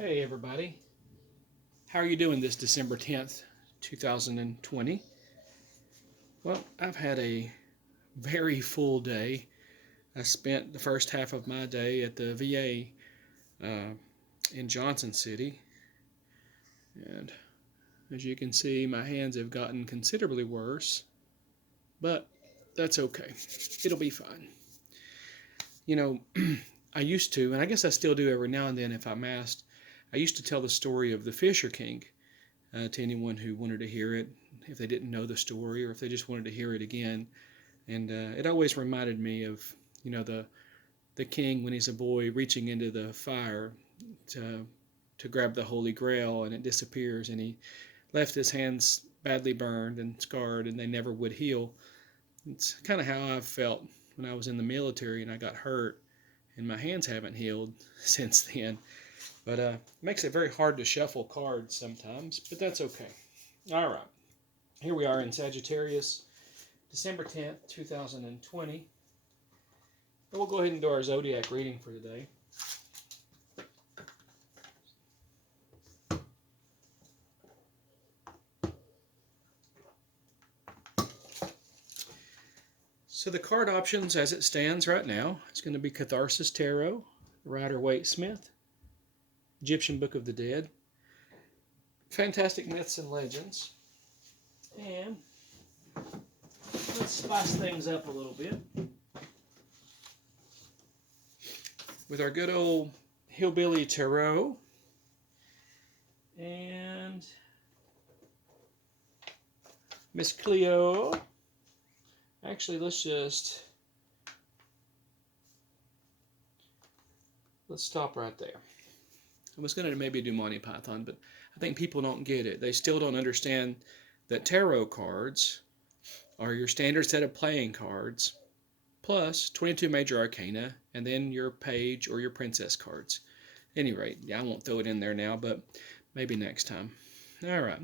Hey everybody, how are you doing this December 10th, 2020? Well, I've had a very full day. I spent the first half of my day at the VA in Johnson City, and as you can see, my hands have gotten considerably worse, but that's okay. It'll be fine. You know, I used to, and I guess I still do every now and then if I'm asked, I used to tell the story of the Fisher King to anyone who wanted to hear it, if they didn't know the story or if they just wanted to hear it again. And it always reminded me of, the king when he's a boy reaching into the fire to to grab the Holy Grail, and it disappears, and he left his hands badly burned and scarred, and they never would heal. It's kind of how I've felt when I was in the military and I got hurt, and my hands haven't healed since then. But it makes it very hard to shuffle cards sometimes, but that's okay. All right, here we are in Sagittarius, December 10th, 2020. And we'll go ahead and do our zodiac reading for today. So the card options as it stands right now, it's going to be Catharsis Tarot, Rider-Waite Smith, Egyptian Book of the Dead, Fantastic Myths and Legends, and let's spice things up a little bit with our good old Hillbilly Tarot and Miss Cleo. Actually, let's stop right there. I was going to maybe do Monty Python, but I think people don't get it. They still don't understand that tarot cards are your standard set of playing cards plus 22 major arcana and then your page or your princess cards. At any rate, yeah, I won't throw it in there now, but maybe next time. All right.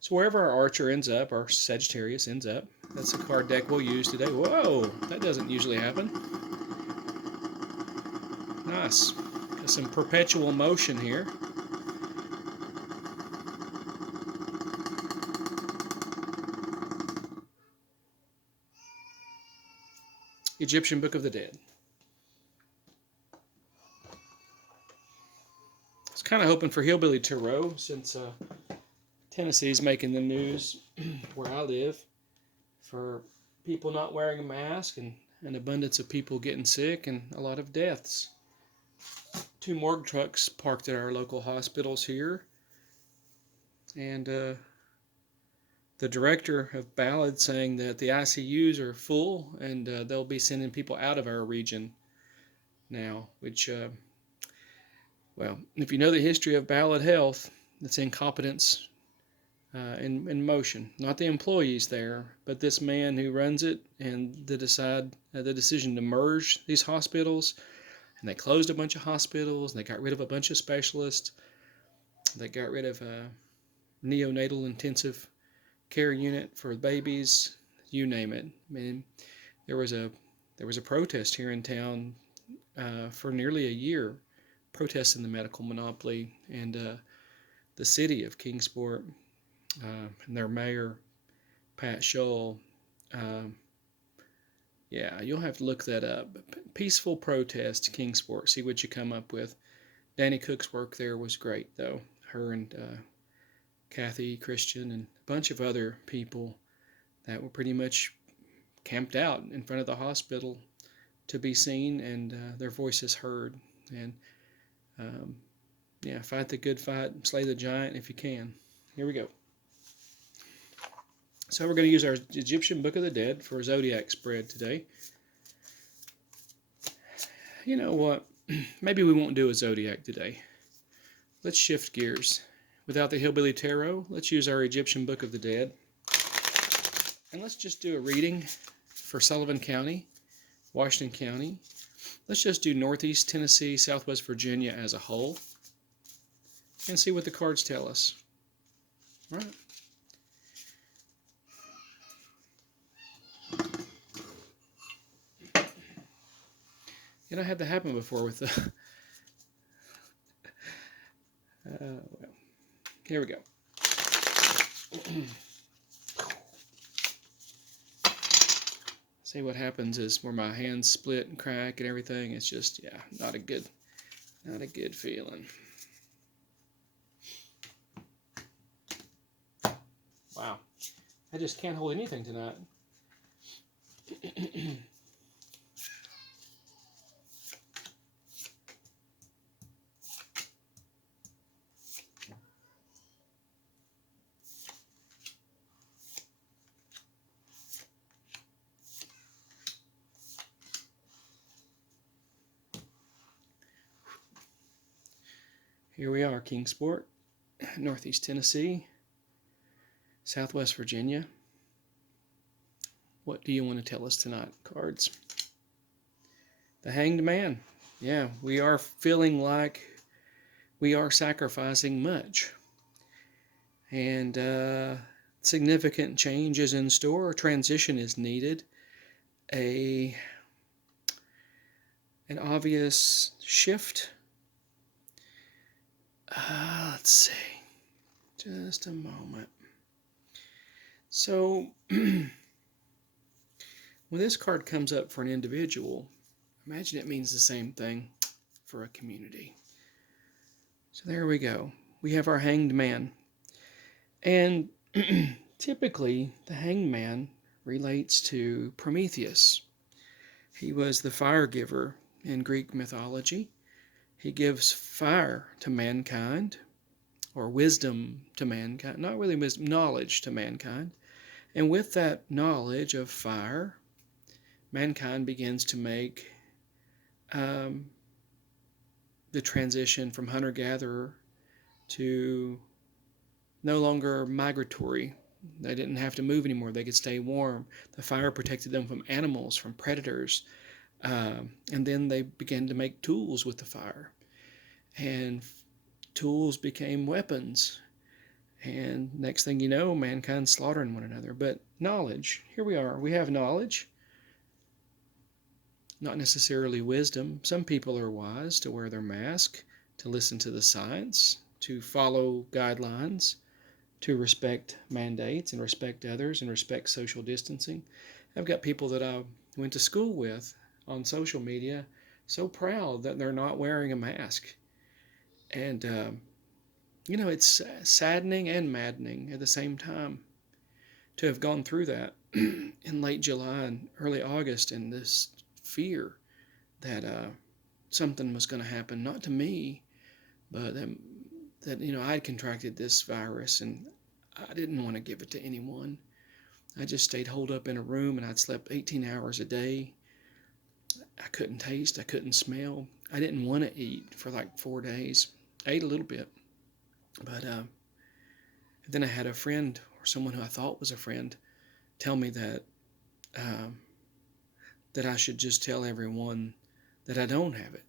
So wherever our Archer ends up, our Sagittarius ends up, that's the card deck we'll use today. Whoa, that doesn't usually happen. Nice. Got some perpetual motion here. Egyptian Book of the Dead. I was kind of hoping for Hillbilly Tarot since Tennessee's making the news where I live for people not wearing a mask and an abundance of people getting sick and a lot of deaths. 2 morgue trucks parked at our local hospitals here, and the director of Ballad saying that the ICUs are full and they'll be sending people out of our region now, which, well, if you know the history of Ballad Health, it's incompetence in motion. Not the employees there, but this man who runs it and the decision to merge these hospitals. And they closed a bunch of hospitals, and they got rid of a bunch of specialists. They got rid of a neonatal intensive care unit for babies, you name it. I mean, there was a protest here in town for nearly a year, protesting the medical monopoly, and the city of Kingsport and their mayor, Pat Shull. Yeah, you'll have to look that up. Peaceful protest, Kingsport. See what you come up with. Danny Cook's work there was great, though. Her and Kathy Christian and a bunch of other people that were pretty much camped out in front of the hospital to be seen and their voices heard. And yeah, fight the good fight, slay the giant if you can. Here we go. So we're going to use our Egyptian Book of the Dead for a zodiac spread today. You know what? Maybe we won't do a zodiac today. Let's shift gears. Without the Hillbilly Tarot, let's use our Egyptian Book of the Dead. And let's just do a reading for Sullivan County, Washington County. Let's just do Northeast Tennessee, Southwest Virginia as a whole, and see what the cards tell us. All right. You know, I had that happen before with the Well, here we go. See what happens is where my hands split and crack and everything. It's just, yeah, not a good feeling. Wow, I just can't hold anything tonight. Here we are, Kingsport, Northeast Tennessee, Southwest Virginia. What do you want to tell us tonight, cards? The Hanged Man. Yeah, we are feeling like we are sacrificing much. And significant change is in store. Transition is needed. An obvious shift. Let's see. Just a moment. So, when this card comes up for an individual, imagine it means the same thing for a community. So there we go. We have our Hanged Man. And typically, the Hanged Man relates to Prometheus. He was the fire giver in Greek mythology. He gives fire to mankind, or wisdom to mankind. Not really wisdom, knowledge to mankind. And with that knowledge of fire, mankind begins to make the transition from hunter-gatherer to no longer migratory. They didn't have to move anymore. They could stay warm. The fire protected them from animals, from predators. And then they began to make tools with the fire. And tools became weapons. And next thing you know, mankind's slaughtering one another. But knowledge, here we are. We have knowledge. Not necessarily wisdom. Some people are wise to wear their mask, to listen to the science, to follow guidelines, to respect mandates and respect others and respect social distancing. I've got people that I went to school with on social media so proud that they're not wearing a mask. And, it's saddening and maddening at the same time to have gone through that in late July and early August, and this fear that something was going to happen, not to me, but that I'd contracted this virus and I didn't want to give it to anyone. I just stayed holed up in a room, and I'd slept 18 hours a day. I couldn't taste, I couldn't smell. I didn't want to eat for like 4 days. I ate a little bit, but then I had a friend, or someone who I thought was a friend, tell me that that I should just tell everyone that I don't have it.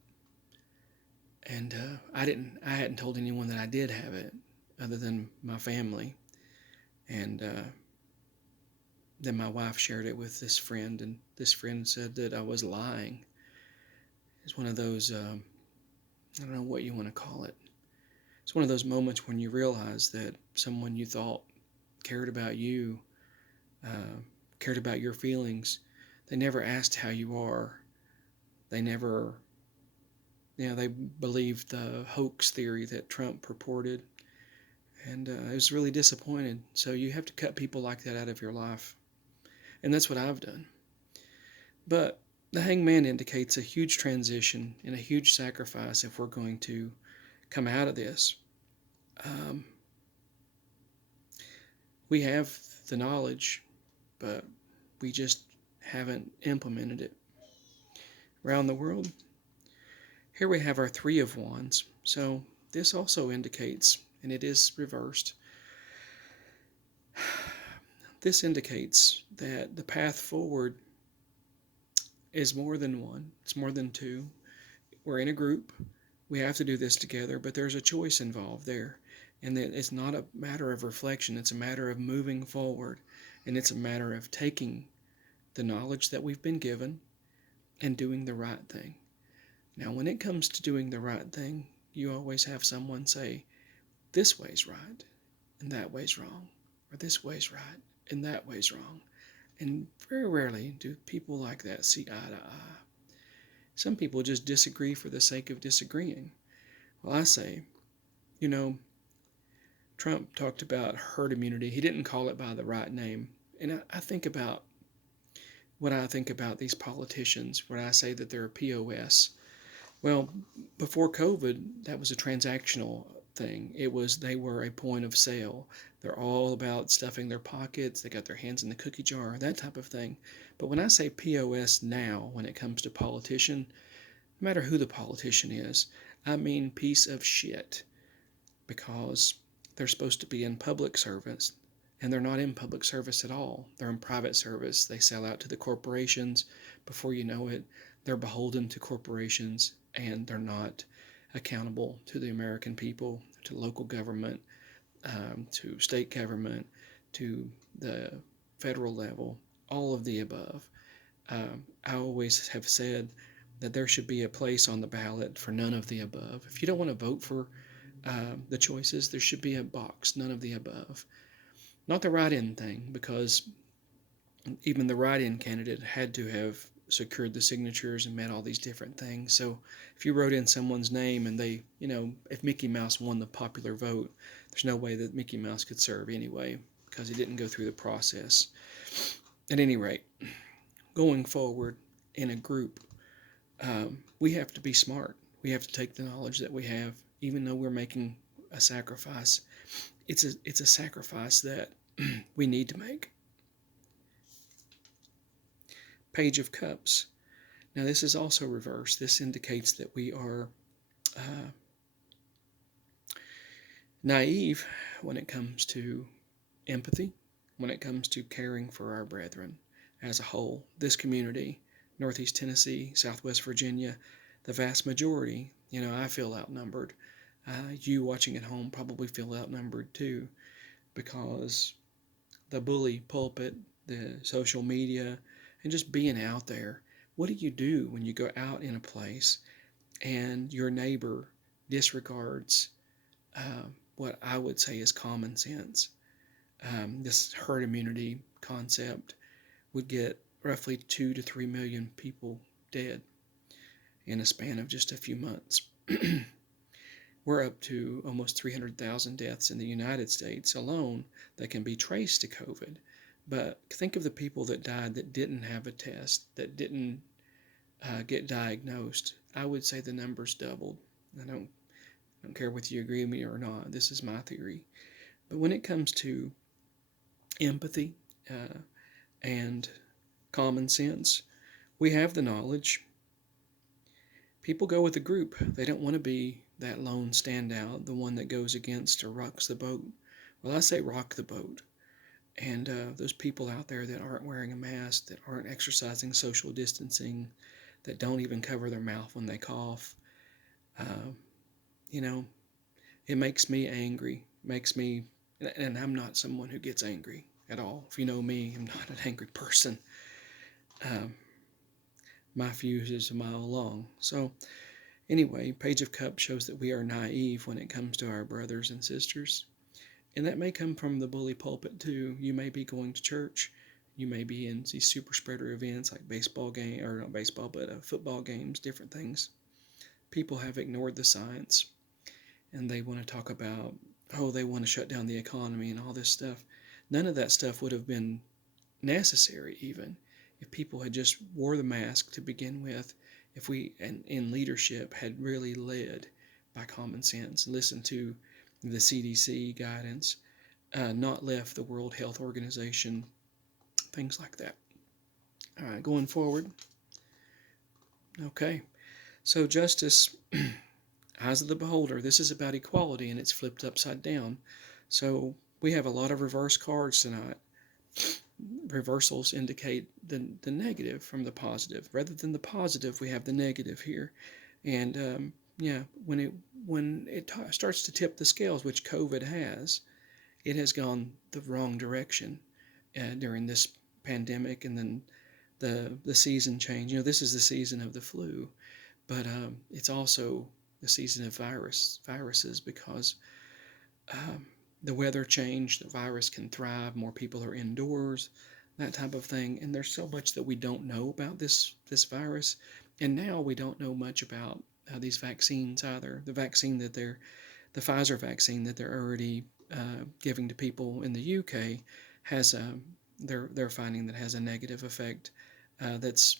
And I hadn't told anyone that I did have it, other than my family. And then my wife shared it with this friend, and this friend said that I was lying. It's one of those, I don't know what you want to call it. It's one of those moments when you realize that someone you thought cared about you, cared about your feelings, they never asked how you are. They never, they believed the hoax theory that Trump purported. And I was really disappointed. So you have to cut people like that out of your life. And that's what I've done. But the Hanged Man indicates a huge transition and a huge sacrifice if we're going to come out of this. We have the knowledge, but we just haven't implemented it. Around the world, here we have our Three of Wands. So this also indicates, and it is reversed, this indicates that the path forward is more than one. It's more than two. We're in a group. We have to do this together, but there's a choice involved there. And that it's not a matter of reflection. It's a matter of moving forward. And it's a matter of taking the knowledge that we've been given and doing the right thing. Now, when it comes to doing the right thing, you always have someone say, this way's right and that way's wrong, or this way's right and that way's wrong. And very rarely do people like that see eye to eye. Some people just disagree for the sake of disagreeing. Well, I say, you know, Trump talked about herd immunity. He didn't call it by the right name. And I think about what I think about these politicians when I say that they're a POS. Well, before COVID, that was a transactional thing. They were a point of sale. They're all about stuffing their pockets. They got their hands in the cookie jar, that type of thing. But when I say POS now, when it comes to politician, no matter who the politician is, I mean piece of shit, because they're supposed to be in public service and they're not in public service at all. They're in private service. They sell out to the corporations. Before you know it, they're beholden to corporations and they're not accountable to the American people, to local government, to state government, to the federal level, all of the above. I always have said that there should be a place on the ballot for none of the above. If you don't want to vote for the choices, there should be a box, none of the above. Not the write-in thing, because even the write-in candidate had to have secured the signatures and met all these different things. So if you wrote in someone's name and they, if Mickey Mouse won the popular vote, there's no way that Mickey Mouse could serve anyway because he didn't go through the process. At any rate, going forward in a group, we have to be smart. We have to take the knowledge that we have, even though we're making a sacrifice. It's a sacrifice that we need to make. Page of Cups. Now this is also reversed. This indicates that we are naive when it comes to empathy, when it comes to caring for our brethren as a whole. This community, Northeast Tennessee, Southwest Virginia, the vast majority, I feel outnumbered. You watching at home probably feel outnumbered too, because the bully pulpit, the social media, and just being out there. What do you do when you go out in a place and your neighbor disregards what I would say is common sense? This herd immunity concept would get roughly 2 to 3 million people dead in a span of just a few months. We're up to almost 300,000 deaths in the United States alone that can be traced to COVID. But think of the people that died that didn't have a test, that didn't get diagnosed. I would say the number's doubled. I don't care whether you agree with me or not. This is my theory. But when it comes to empathy and common sense, we have the knowledge. People go with a group. They don't want to be that lone standout, the one that goes against or rocks the boat. Well, I say rock the boat. And those people out there that aren't wearing a mask, that aren't exercising social distancing, that don't even cover their mouth when they cough, it makes me angry. And I'm not someone who gets angry at all. If you know me, I'm not an angry person. My fuse is a mile long. So anyway, Page of Cups shows that we are naive when it comes to our brothers and sisters. And that may come from the bully pulpit too. You may be going to church. You may be in these super spreader events like baseball game, or not baseball, but football games, different things. People have ignored the science, and they want to talk about, they want to shut down the economy and all this stuff. None of that stuff would have been necessary even if people had just wore the mask to begin with, if we in leadership had really led by common sense, listened to the CDC guidance, not left the World Health Organization, things like that. All right, going forward. Okay, so justice, eyes of the beholder. This is about equality and it's flipped upside down. So we have a lot of reverse cards tonight. Reversals indicate the negative from the positive. Rather than the positive, we have the negative here. And when it starts to tip the scales, which COVID has, it has gone the wrong direction during this pandemic, and then the season change. This is the season of the flu, but it's also the season of viruses, because um, the weather change, the virus can thrive, more people are indoors, that type of thing. And there's so much that we don't know about this virus. And now we don't know much about these vaccines either. The Pfizer vaccine that they're already giving to people in the UK has they're finding that has a negative effect that's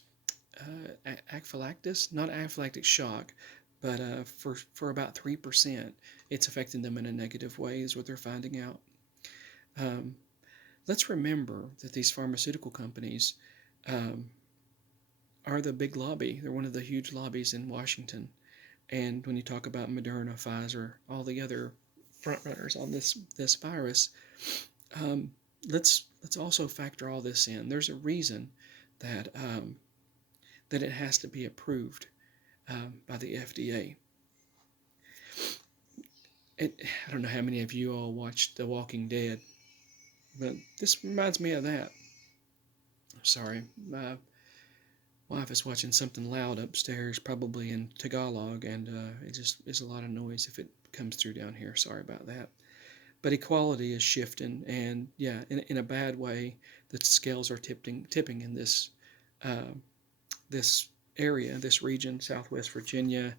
anaphylactic, not anaphylactic shock, but for about 3%, it's affecting them in a negative way, is what they're finding out. Um, let's remember that these pharmaceutical companies um, are the big lobby. They're one of the huge lobbies in Washington. And when you talk about Moderna, Pfizer, all the other front runners on this virus, um, let's also factor all this in. There's a reason that that it has to be approved by the FDA. I don't know how many of you all watched The Walking Dead, but this reminds me of that. Sorry, my wife is watching something loud upstairs, probably in Tagalog, and it just is a lot of noise if it comes through down here. Sorry about that. But equality is shifting, and yeah, in a bad way, the scales are tipping in uh, this area, this region, Southwest Virginia,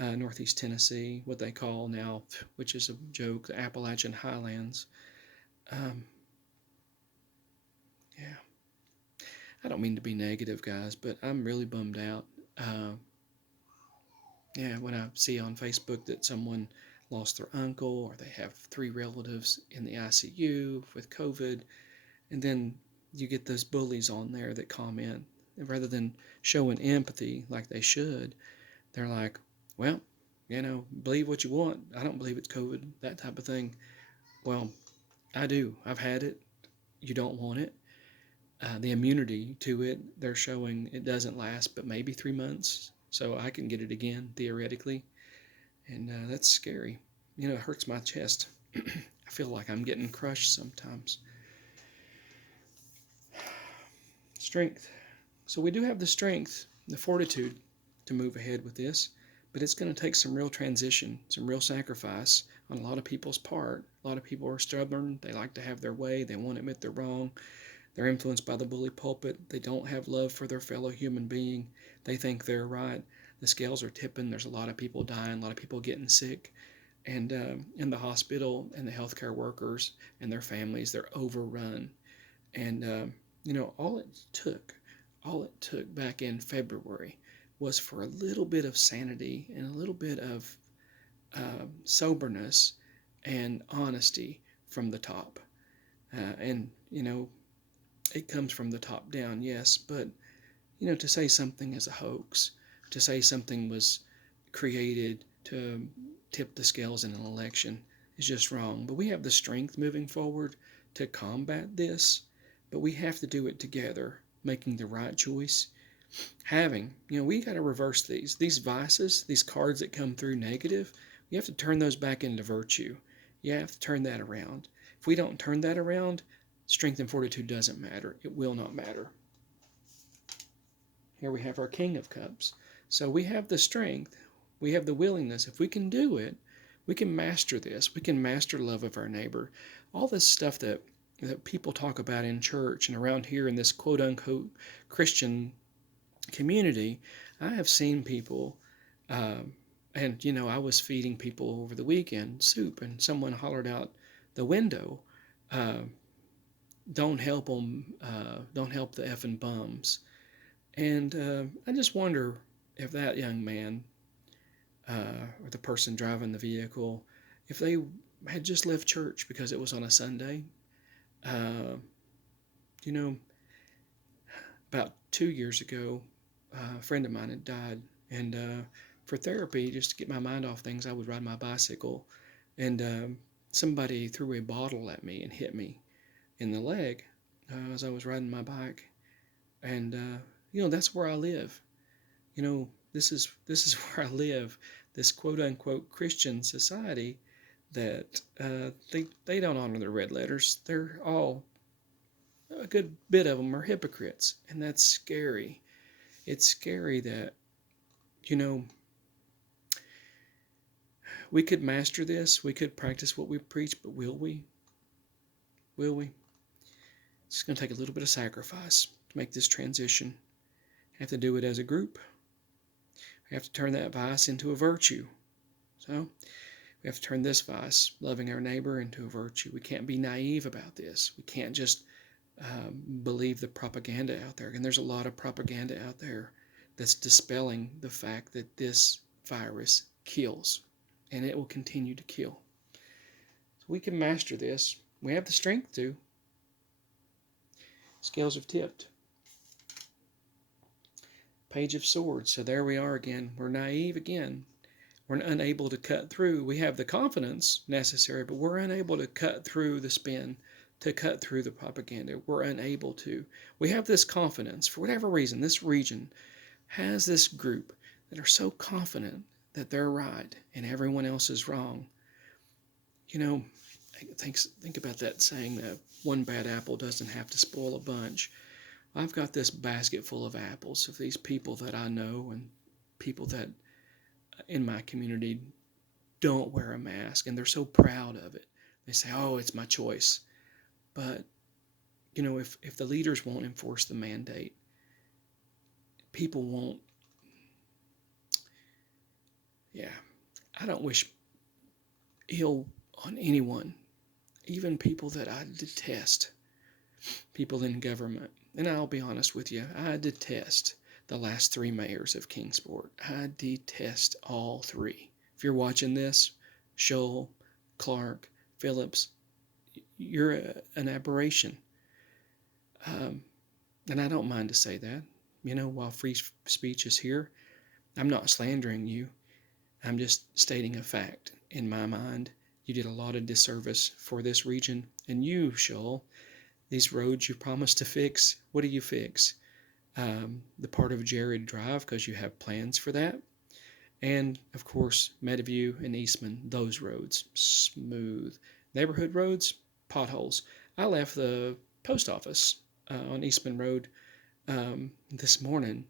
Northeast Tennessee, what they call now, which is a joke, the Appalachian Highlands. Um, yeah, I don't mean to be negative, guys, but I'm really bummed out. Uh, yeah, when I see on Facebook that someone lost their uncle or they have 3 relatives in the ICU with COVID, and then you get those bullies on there that comment, and rather than showing empathy like they should, they're like, well, believe what you want. I don't believe it's COVID, that type of thing. Well, I do. I've had it. You don't want it. The immunity to it, they're showing it doesn't last but maybe 3 months. So I can get it again, theoretically. And that's scary. It hurts my chest. I feel like I'm getting crushed sometimes. Strength. So we do have the strength, the fortitude to move ahead with this, but it's going to take some real transition, some real sacrifice on a lot of people's part. A lot of people are stubborn. They like to have their way. They won't admit they're wrong. They're influenced by the bully pulpit. They don't have love for their fellow human being. They think they're right. The scales are tipping. There's a lot of people dying, a lot of people getting sick. And in the hospital and the healthcare workers and their families, they're overrun. And, all it took back in February was for a little bit of sanity and a little bit of soberness and honesty from the top. And, it comes from the top down, yes, but, to say something is a hoax, to say something was created to tip the scales in an election is just wrong. But we have the strength moving forward to combat this, but we have to do it together, making the right choice. We got to reverse these vices, these cards that come through negative. You have to turn those back into virtue. You have to turn that around. If we don't turn that around, strength and fortitude doesn't matter. It will not matter. Here we have our King of Cups. So we have the strength, we have the willingness. If we can do it, we can master this. We can master love of our neighbor. All this stuff that people talk about in church and around here in this quote unquote Christian community, I have seen people, and I was feeding people over the weekend soup, and someone hollered out the window, uh, "Don't help them! Don't help the effing bums!" And I just wonder if that young man or the person driving the vehicle, if they had just left church because it was on a Sunday. Uh, you know, about 2 years ago, a friend of mine had died, and for therapy, just to get my mind off things, I would ride my bicycle, and somebody threw a bottle at me and hit me in the leg as I was riding my bike, and that's where I live. This is where I live. This quote unquote Christian society that they don't honor the red letters. They're all a good bit of them are hypocrites, and that's scary. It's scary that you know We could master this. We could practice what we preach, but will we? Will we? It's going to take a little bit of sacrifice to make this transition. We have to do it as a group. We have to turn that vice into a virtue. So we have to turn this vice, loving our neighbor, into a virtue. We can't be naive about this. We can't just believe the propaganda out there. And there's a lot of propaganda out there that's dispelling the fact that this virus kills, and it will continue to kill. So we can master this. We have the strength to. Scales have tipped. Page of Swords. So there we are again. We're naive again. We're unable to cut through. We have the confidence necessary, but we're unable to cut through the spin, to cut through the propaganda. We're unable to. We have this confidence. For whatever reason, this region has this group that are so confident that they're right and everyone else is wrong. You know, think about that saying that one bad apple doesn't have to spoil a bunch. I've got this basket full of apples of these people that I know and people that in my community don't wear a mask, and they're so proud of it. They say, oh, it's my choice. But, you know, if the leaders won't enforce the mandate, people won't. Yeah, I don't wish ill on anyone, even people that I detest, people in government. And I'll be honest with you, I detest the last 3 mayors of Kingsport. I detest all 3. If you're watching this, Scholl, Clark, Phillips, you're an aberration. And I don't mind to say that. You know, while free speech is here, I'm not slandering you. I'm just stating a fact. In my mind, you did a lot of disservice for this region. And you, Scholl, these roads you promised to fix, what do you fix? The part of Jared Drive, because you have plans for that. And, of course, Meadowview and Eastman, those roads, smooth. Neighborhood roads, potholes. I left the post office on Eastman Road this morning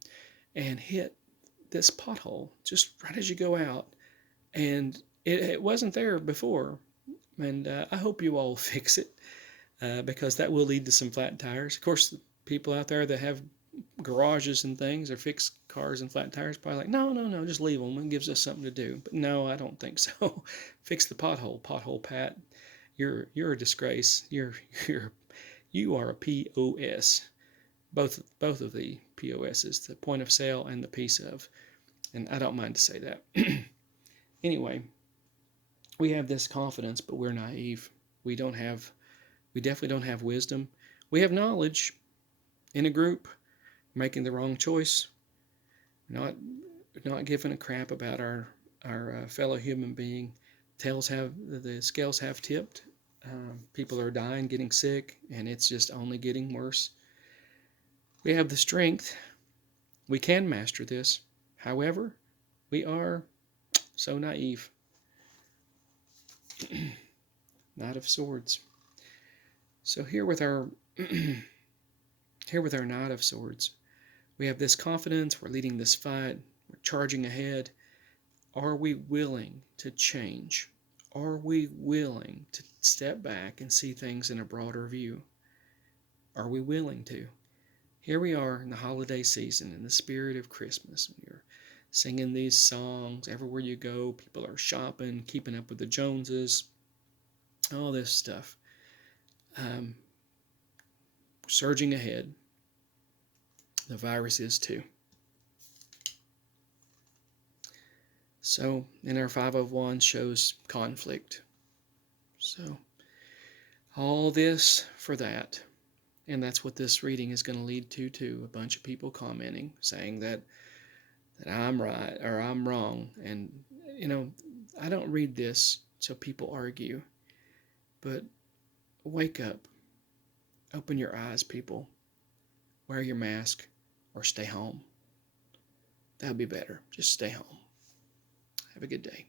and hit this pothole just right as you go out. And it wasn't there before. And I hope you all fix it because that will lead to some flat tires. Of course, the people out there that have garages and things or fix cars and flat tires probably like, no, just leave them. It gives us something to do. But no, I don't think so. Fix the pothole Pat. You're a disgrace. You are a POS. Both of the POSs, the point of sale and the piece of. And I don't mind to say that. Anyway, we have this confidence, but we're naive. We definitely don't have wisdom. We have knowledge in a group, making the wrong choice, not giving a crap about our fellow human being. The scales have tipped. People are dying, getting sick, and it's just only getting worse. We have the strength. We can master this. However, we are so naive. Knight of Swords. So here with our Knight of Swords, we have this confidence. We're leading this fight. We're charging ahead. Are we willing to change? Are we willing to step back and see things in a broader view? Are we willing to? Here we are in the holiday season, in the spirit of Christmas. You're singing these songs. Everywhere you go, people are shopping, keeping up with the Joneses, all this stuff. Surging ahead. The virus is too. So, in our 5 of Wands shows conflict. So, all this for that. And that's what this reading is going to lead to. A bunch of people commenting, saying that I'm right or I'm wrong. And, you know, I don't read this so people argue. But wake up. Open your eyes, people. Wear your mask or stay home. That would be better. Just stay home. Have a good day.